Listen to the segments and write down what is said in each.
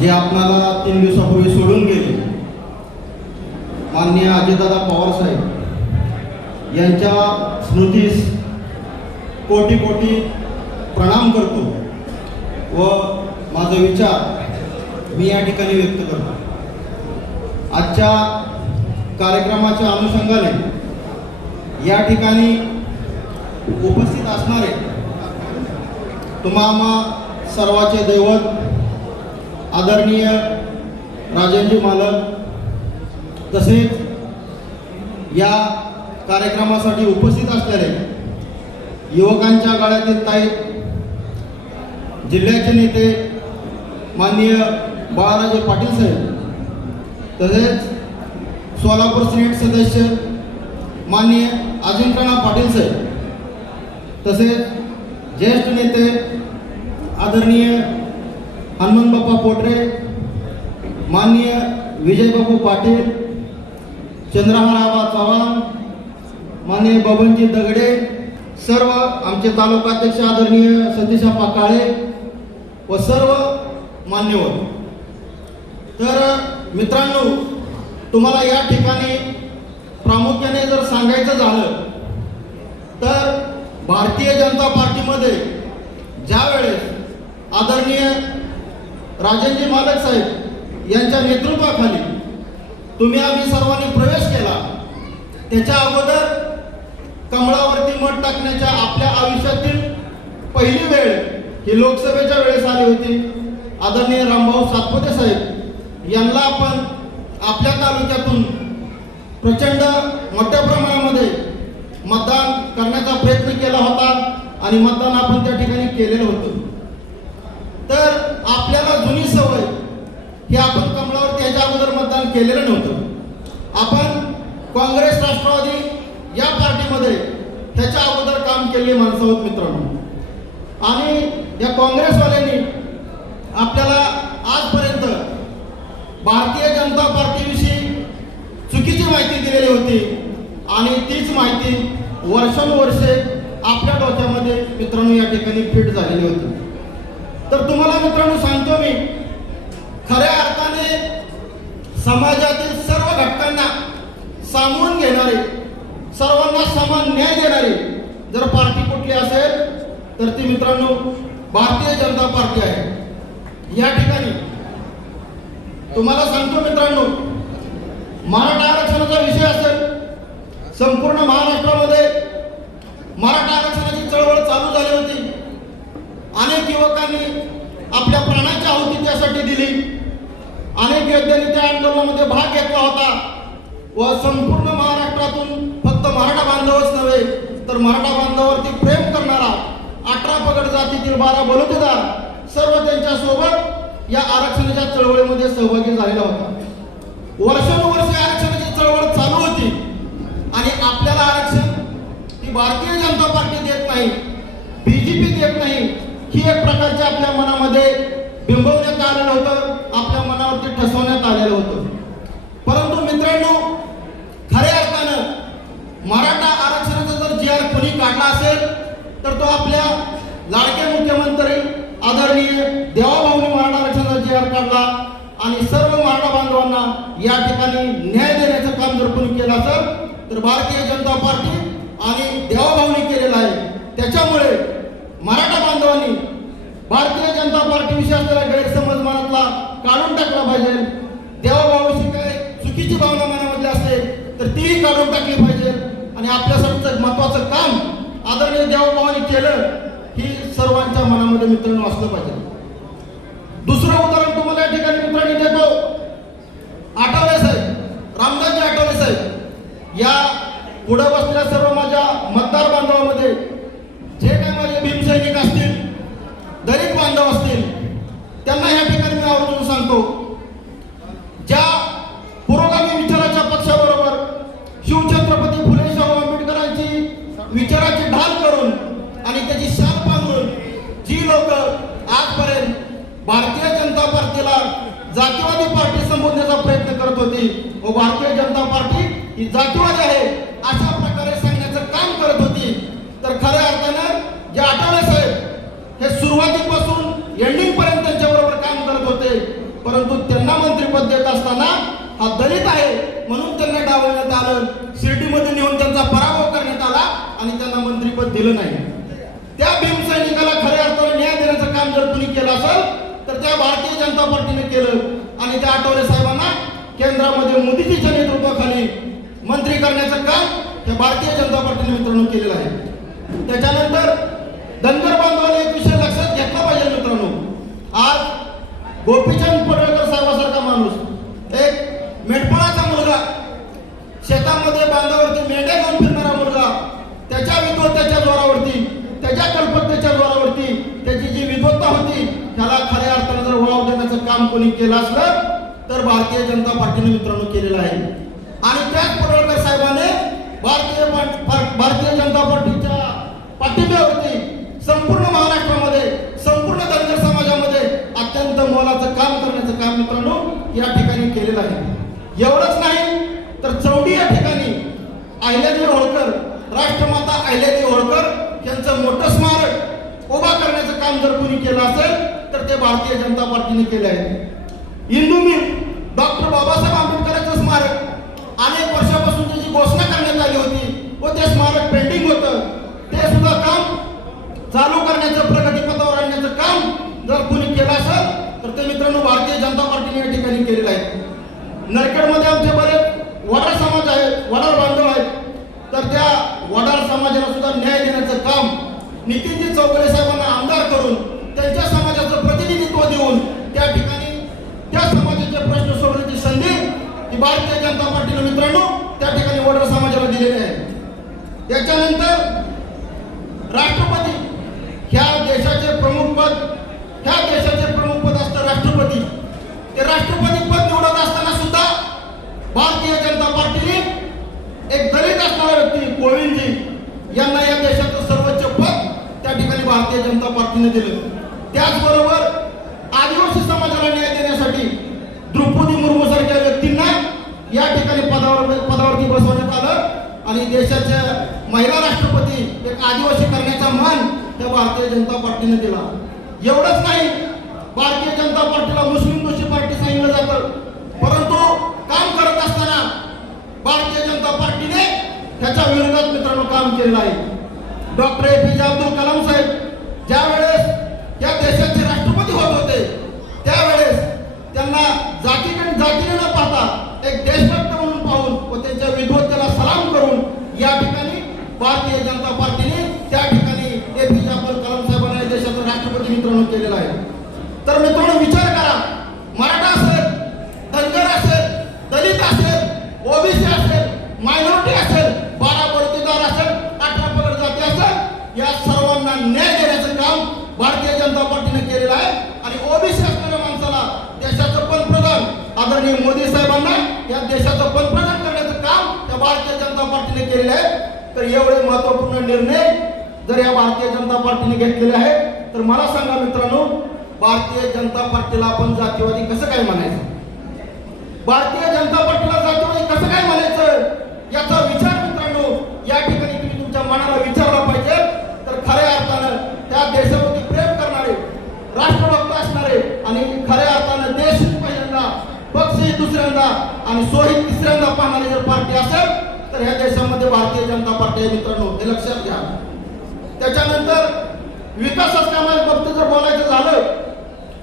जे आपणाला 3 दिवसापूर्वी सोडून गेले, माननीय अजितदादा पवार साहेब यांच्या स्मृतीस कोटी कोटी प्रणाम करतो व माझे विचार मी या ठिकाणी व्यक्त करतो. आजच्या कार्यक्रमाच्या अनुषंगाने या ठिकाणी उपस्थित असणारे तुम्हा सर्वाचे दैवत आदरणीय राजनजी मालक, तसेच या कार्यक्रमासाठी उपस्थित असलेले युवकांच्या गळ्यातील ताईत, जिल्ह्याचे नेते माननीय बाळाराजे पाटील साहेब, तसेच सोलापूर सिनेट सदस्य माननीय अजिंक्यनाथ पाटील साहेब, तसेच ज्येष्ठ नेते आदरणीय हनुमंतबाप्पा पोटरे, माननीय विजयबाबू पाटील, चंद्रहाराबा चव्हाण, माननीय बबनजी दगडे, सर्व आमचे तालुकाध्यक्ष आदरणीय सतीशप्पा काळे व सर्व मान्यवर. तर मित्रांनो, तुम्हाला या ठिकाणी प्रामुख्याने जर सांगायचं झालं तर भारतीय जनता पार्टीमध्ये ज्या वेळेस आदरणीय राजनजी मालक साहेब यांच्या नेतृत्वाखाली आम्ही सर्वांनी प्रवेश केला, त्याच्या अगोदर कमळावरती मत टाकण्याच्या आपल्या आयुष्यातील पहिली वेळ ही लोकसभेच्या वेळेस आली होती. आदरणीय रामभाऊ सातपुते साहेब यांना आपण आपल्या तालुक्यातून प्रचंड मोठ्या प्रमाणामध्ये मतदान करण्याचा प्रयत्न केला होता आणि मतदान आपण त्या ठिकाणी केलेलं होतं. तर आपल्याला जुनी सवय ही आपण कमळावर त्याच्या अगोदर मतदान केलेलं नव्हतं. आपण काँग्रेस राष्ट्रवादी या पार्टीमध्ये त्याच्या अगोदर काम केले माणसं आहोत मित्रांनो. आणि या काँग्रेसवाल्यांनी आपल्याला आजपर्यंत भारतीय जनता पार्टीविषयी चुकीची माहिती दिलेली होती आणि तीच माहिती वर्षानुवर्षे आपल्या डोक्यामध्ये मित्रांनो या ठिकाणी फिट झालेली होती. तर तुम्हाला मित्रांनो सांगतो मी, खऱ्या अर्थाने समाजातील सर्व घटकांना सामावून घेणारे, सर्वांना समान न्याय देणारी जर पार्टी कुठली असेल तर ती मित्रांनो भारतीय जनता पार्टी आहे. या ठिकाणी तुम्हाला सांगतो मित्रांनो, मराठा आरक्षणाचा विषय असेल, संपूर्ण महाराष्ट्रामध्ये मराठा आरक्षणाची चळवळ चालू झाली होती. अनेक युवकांनी आपल्या प्राणाची आहुती त्यासाठी दिली. अनेक योद्ध्यांनी त्या आंदोलनामध्ये भाग घेतला होता व संपूर्ण महाराष्ट्रातून फक्त मराठा बांधवच नव्हे तर मराठा बांधवावरती प्रेम करणारा 18 पगड जातीतील 12 बलुतेदार सर्व त्यांच्या सोबत या आरक्षणाच्या चळवळीमध्ये सहभागी झालेला होता. वर्षानुवर्षे आरक्षणाची चळवळ चालू होती आणि आपल्याला आरक्षण ही भारतीय जनता पार्टी देत नाही, बीजेपी देत नाही, ही एक प्रकारची आपल्या मनामध्ये बिंबवण्यात आलेलं होतं, आपल्या मनावरती ठसवण्यात आलेलं होतं. परंतु मित्रांनो, खऱ्या अर्थानं मराठा आरक्षणाचा जर जी आर कोणी काढला असेल तर तो आपल्या लाडके मुख्यमंत्री आदरणीय देवाभाऊंनी मराठा आरक्षणाचा जी आर काढला आणि सर्व मराठा बांधवांना या ठिकाणी न्याय देण्याचं काम जर कोणी केलं असेल तर भारतीय जनता पार्टी आणि देवाभाऊंनी केलेलं आहे. त्याच्यामुळे मराठा बांधवांनी भारतीय जनता पार्टीविषयी असलेला गैरसमज मनातला काढून टाकला पाहिजे. देवाभाऊशी काय चुकीची भावना मनामध्ये असेल तर तीही काढून टाकली पाहिजे आणि आपल्यासाठीचं महत्वाचं काम आदरणीय देवाभाऊंनी केलं ही सर्वांच्या मनामध्ये मित्रांनो असलं पाहिजे. दुसरं उदाहरण तुम्हाला या ठिकाणी मित्रांनी देतो. आठवले साहेब, रामदासजी आठवले साहेब या पुढे बसलेल्या सर्व माझ्या मतदार बांधवांमध्ये जे काही माझे भीमसैनिक असतील, दलित बांधव असतील, त्यांना या ठिकाणी मी आवर्जून सांगतो, ज्या पुरोगामी विचाराच्या पक्षाबरोबर शिवछत्रपती फुले शाहू आंबेडकरांची विचाराची ढाल करून आणि त्याची शाल पांघरून जी लोक आजपर्यंत भारतीय जनता पार्टीला जातीवादी पार्टी संबोधण्याचा प्रयत्न करत होती व भारतीय जनता पार्टी ही जातीवादी आहे अशा प्रकारे सांगण्याचं काम करत होती, तर खऱ्या अर्थानं जे आठवले साहेब हे सुरुवातीपासून एंडिंग पर्यंत त्यांच्याबरोबर काम करत होते. असताना हा दलित आहे म्हणून त्यांना डावलण्यात आलं, शिर्डीमध्ये नेऊन त्यांचा पराभव करण्यात आला आणि त्यांना मंत्रिपद दिलं नाही. त्या भीमसैनिकाला खऱ्या अर्थाने न्याय देण्याचं काम जर कुणी केलं असेल तर त्या भारतीय जनता पार्टीने केलं आणि त्या आठवले साहेबांना केंद्रामध्ये मोदीजीच्या नेतृत्वाखाली मंत्री करण्याचं काम त्या भारतीय जनता पार्टीने मित्रांनो केलेलं आहे. त्याच्यानंतर धनगर बांधवांनी एक विषय लक्षात घेतला पाहिजे मित्रांनो, आज गोपीचंद पडळकर साहेबासारखा माणूस, एक मेंढपाळाचा मुलगा, शेतामध्ये बांधावरती मेंढ्या घेऊन फिरणारा मुलगा, त्याच्या विद्वत्तेच्या जोरावरती, त्याच्या कल्पकतेच्या जोरावरती त्याची जी विद्वत्ता होती त्याला खऱ्या अर्थाने जर वळाव देण्याचं काम कोणी केलं असलं तर भारतीय जनता पार्टीने मित्रांनो केलेलं आहे. आणि त्याच पडळकर साहेबांने भारतीय जनता पार्टीच्या पाठिंब्यावरती संपूर्ण महाराष्ट्रामध्ये, संपूर्ण धनगर समाजामध्ये अत्यंत मोलाचं काम करण्याचं काम मित्रांनो या ठिकाणी केलेलं आहे. एवढंच नाही तर चौंडी या ठिकाणी अहिल्यादेवी होळकर, राष्ट्रमाता अहिल्यादेवी होळकर यांचं मोठं स्मारक उभा करण्याचं काम जर कोणी केलं असेल तर ते भारतीय जनता पार्टीने केलं आहे. इंदुमिल डॉक्टर बाबासाहेब आंबेडकरांचं स्मारक अनेक वर्षापासून जी घोषणा करण्यात आली होती व ते स्मारक पेंडिंग होतं, ते सुद्धा काम चालू करण्याचं, प्रगतीपथावर आणण्याचं काम जर कोणी केलं असेल तर ते मित्रांनो भारतीय जनता पार्टीने या ठिकाणी केलेलं आहे. नरखेडमध्ये आमचे बरेच वडार समाज आहे, वडार बांधव आहेत, तर त्या वडार समाजाला सुद्धा न्याय देण्याचं काम नितीनजी चौगुले साहेबांना आमदार करून त्यांच्या समाजाचं प्रतिनिधित्व देऊन त्या ठिकाणी त्या समाजाचे प्रश्न सोडवण्याची संधी ही भारतीय जनता पार्टीने मित्रांनो त्या ठिकाणी वडार समाजाला दिलेली आहे. त्याच्यानंतर राष्ट्रपती ह्या देशाचे प्रमुख पद, ह्या देशाचे प्रमुख पद असतं राष्ट्रपती. ते राष्ट्रपती पद निवडत असताना सुद्धा भारतीय जनता पार्टीने एक दलित असणारा व्यक्ती गोविंदजी यांना या देशाचं सर्वोच्च पद त्या ठिकाणी भारतीय जनता पार्टीने दिलं. त्याचबरोबर आदिवासी समाजाला न्याय देण्यासाठी द्रौपदी मुर्मू सारख्या व्यक्तींना या ठिकाणी पदावरती बसवण्यात आलं आणि देशाच्या महिला राष्ट्रपती एक आदिवासी करण्याचा मान त्या भारतीय जनता पार्टीने दिला. एवढंच नाही, भारतीय जनता पार्टीला मुस्लिम दोषी पार्टी सांगितलं जातं, परंतु काम करत असताना भारतीय जनता पार्टीने त्याच्या विरोधात मित्रांनो काम केलेलं आहे. डॉक्टर APJ अब्दुल कलाम साहेब ज्या वेळेस या देशाचे राष्ट्रपती होत होते त्यावेळेस त्यांना जातीने न पाहता एक देशभक्त म्हणून पाहून व त्यांच्या विद्वत्तेला सलाम करून या ठिकाणी भारतीय जनता पार्टीने त्या ठिकाणी APJ अब्दुल कलाम साहेबांना या देशाचा राष्ट्रपती मित्रांनो केलेला आहे. तर मित्रांनो विचार करा, मराठा असेल, धनगर असेल, दलित असेल, OBC असेल, मायनॉरिटी असेल, 12 बडतीदार असेल, 18 पगड जाती असेल, या सर्वांना न्याय देण्याचं काम भारतीय जनता पार्टीने केलेलं आहे. आणि OBC असणाऱ्या माणसाला देशाचं पंतप्रधान आदरणीय मोदी साहेबांना या देशाचं पंतप्रधान करण्याचं काम त्या भारतीय जनता पार्टीने केलेलं आहे. तर एवढे महत्त्वपूर्ण निर्णय जर या भारतीय जनता पार्टीने घेतलेले आहेत तर मला सांगा मित्रांनो, भारतीय जनता पार्टीला आपण जातीवादी कसं काय म्हणायचं? भारतीय जनता पार्टीला जातीवादी कसं काय म्हणायचं याचा विचार मित्रांनो या ठिकाणी तुम्ही तुमच्या मनाला विचारला पाहिजे. तर खऱ्या अर्थानं त्या देशावरती प्रेम करणारे, राष्ट्रभक्त असणारे आणि खऱ्या अर्थानं देश पहिल्यांदा, पक्ष दुसऱ्यांदा आणि सोहित तिसऱ्यांदा पाहणारी जर पार्टी असेल तर ह्या देशामध्ये भारतीय जनता पार्टी आहे मित्रांनो, हे लक्षात घ्या. त्याच्यानंतर विकासाच्या कामाच्या बाबतीत जर बोलायचं झालं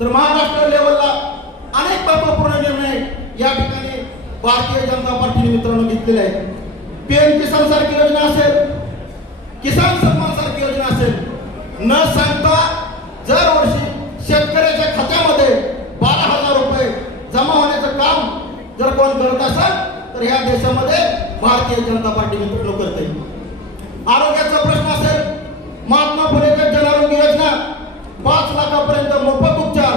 तर महाराष्ट्र लेवलला अनेक महत्त्वपूर्ण निर्णय या ठिकाणी भारतीय जनता पार्टीने मित्रांनो घेतलेले आहेत. PM किसान सारखी योजना असेल, किसान सन्मान सारखी योजना असेल, न सांगता दरवर्षी शेतकऱ्याच्या खात्यामध्ये 12,000 रुपये जमा होण्याचं काम जर कोण करत असेल तर ह्या देशामध्ये भारतीय जनता पार्टी मित्रांनो करते. आरोग्याचा प्रश्न असेल, महात्मा फुले जन आरोग्य योजना 5 लाखापर्यंत मोफत उपचार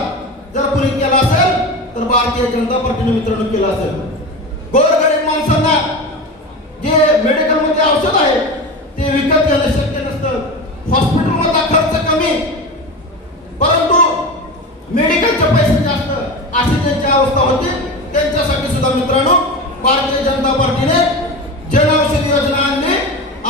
जर कुणी केला असेल तर भारतीय जनता पार्टीने मित्रांनो केला असेल. गोरगरीब माणसांना जे मेडिकल मध्ये औषध आहे ते विकत घेणं शक्य नसतं, हॉस्पिटलमधला खर्च कमी परंतु मेडिकलचे पैसे जास्त, अशी ज्यांची अवस्था होती त्यांच्यासाठी सुद्धा मित्रांनो भारतीय जनता पार्टीने जन औषधी योजना आणली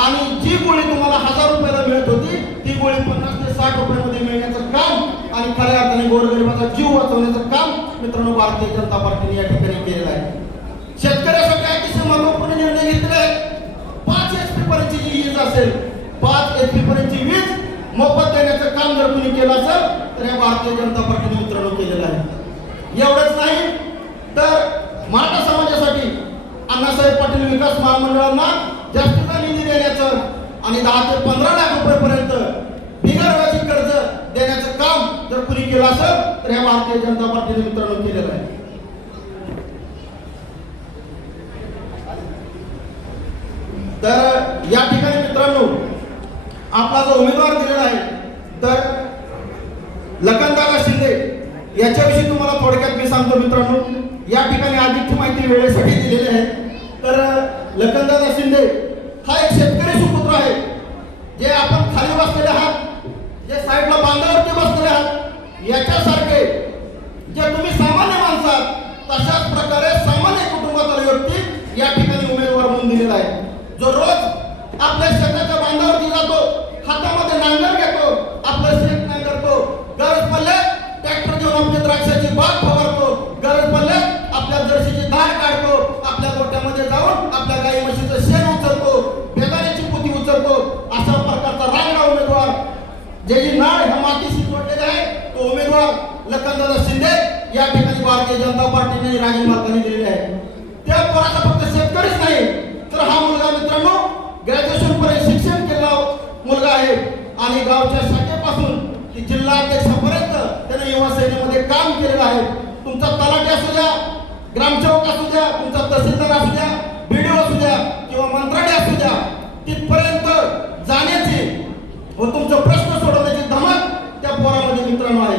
आणि जी गोळी तुम्हाला 1000 रुपयाला मिळत होती ती गोळी 50 ते 60 रुपयामध्ये मिळण्याचं काम आणि खऱ्या अर्थाने गोरगरिबाचा जीव वाचवण्याचं काम मित्रांनो भारतीय जनता पार्टीने या ठिकाणी केलेला आहे. शेतकऱ्यासाठी अतिशय महत्वपूर्ण निर्णय घेतलेला आहे. 5 HP पर्यंतची जी वीज असेल, 5 HP पर्यंतची वीज मोफत देण्याचं काम जर तुम्ही केलं असेल तर या भारतीय जनता पार्टीने मित्रांनो केलेलं आहे. एवढंच नाही तर मराठा समाजासाठी अण्णासाहेब पाटील विकास महामंडळांना जास्तीचा निधी देण्याचं आणि 10 ते 15 लाख रुपयेपर्यंत बिगरव्याजी कर्ज देण्याचं काम जर कुणी केलं असेल तर या भारतीय जनता पार्टीने मित्रांनो केलेलं आहे. तर या ठिकाणी मित्रांनो आपला जो उमेदवार दिलेला आहे तर लखनदादा शिंदे याच्याविषयी तुम्हाला थोडक्यात मी सांगतो मित्रांनो. या ठिकाणी अधिकची माहिती वेळेसाठी दिलेली आहे. तर लखनदादा शिंदे हा एक शेतकरी सुपुत्र आहे. जे आपण खाली बसलेले आहात, जे साईडला बांधावरती बसलेले आहात, याच्यासारखे जे तुम्ही सामान्य माणसात तशाच प्रकारे सामान्य कुटुंबातील व्यक्ती या ठिकाणी उमेदवार म्हणून दिलेला आहे. जो रोज आपल्या शेताच्या बांधावरती जातो, हातामध्ये नांगर घेतो, आपलं शेत नांगरतो, गरज पडले ट्रॅक्टर घेऊन आपली द्राक्षाची बाग फवारतो, गरज पडले आपल्या जर्सीची धार काढतो, आपल्या गोट्यामध्ये जाऊन आपल्या गाई म्हशीचं शेण उचलतो, बेदाण्याची पोती उचलतो. अशा प्रकारचा रांगडा उमेदवार ज्याची नाळ ह्या मातीशी जोडलेली आहे तो उमेदवार लखनदादा शिंदे या ठिकाणी भारतीय जनता पार्टीने राजी मार्गाने दिलेले आहे. त्या पोराचा फक्त शेतकरीच नाही तर हा मुलगा मित्रांनो ग्रॅज्युएशन पर्यंत शिक्षण केलेला मुलगा आहे आणि गावच्या शाखेपासून ते जिल्हा अध्यक्षापर्यंत त्याने युवा सेनेमध्ये काम केलेलं आहे. तुमचा तलाठी असू द्या, ग्रामसेवक असू द्या, तुमचा तहसीलदार असू द्या, बीडीओ असू द्या किंवा मंत्रालय असू द्या, तिथपर्यंत जाण्याची व तुमचा प्रश्न सोडवण्याची धमक त्या पोरामध्ये मित्रांनो आहे.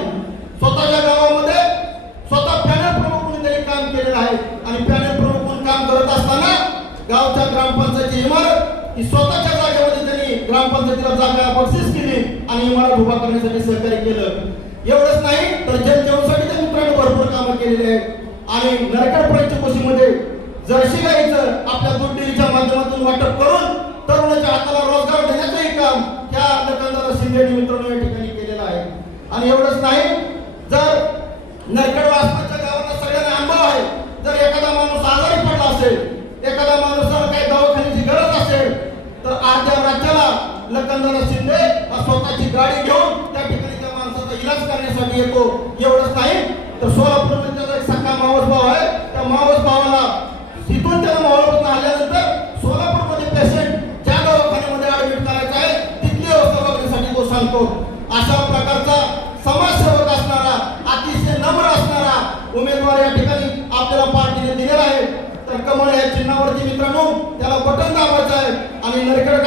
स्वतःच्या गावामध्ये स्वतः पॅनल प्रमुख म्हणून त्यांनी काम केलेलं आहे आणि पॅनल प्रमुख म्हणून काम करत असताना गावच्या ग्रामपंचायतीची इमारत ही स्वतःच्या जागेमध्ये त्यांनी ग्रामपंचायतीला जागा बक्षीस केली आणि इमारत उभा करण्यासाठी सहकार्य केलं. एवढंच नाही तर जलजीवनसाठी त्या मित्रांनी भरपूर कामं केलेली आहेत आणि नरकड पंचकोशीमध्ये जर्सी गाईचं आपल्या दूध डेअरीच्या माध्यमातून वाटप करून तरुणाच्या हाताला रोजगार देण्याचंही काम ह्या लखनदादा शिंदे मित्रांनो या ठिकाणी केलेलं आहे. आणि एवढंच नाही जर नरकड आसपासच्या गावांना सगळ्यांना अनुभव आहे, जर एखादा माणूस आजारी पडला असेल, एखादा माणूसाला काही दवाखान्याची गरज असेल तर अर्ध्या राज्याला लखनदादा शिंदे स्वतःची गाडी घेऊन त्या ठिकाणी त्या माणसाचा इलाज करण्यासाठी येतो. एवढंच नाही तर सोलापूरमध्ये त्याचा एक सख्खा मावस भाव आहे, त्या मावस भावाला तिथून त्याला मावळपासून आल्यानंतर सोलापूरमध्ये पेशंट ज्या दवाखान्यामध्ये ऍडमिट करायचा आहे तिथली व्यवस्था बघण्यासाठी तो सांगतो. अशा प्रकारचा समाजसेवक असणारा, अतिशय नम्र असणारा उमेदवार या ठिकाणी आपल्याला पार्टीने दिलेला आहे. तर कमळ या चिन्हावरती मित्रांनो त्याला बटन दाबायचं आहे आणि नरकड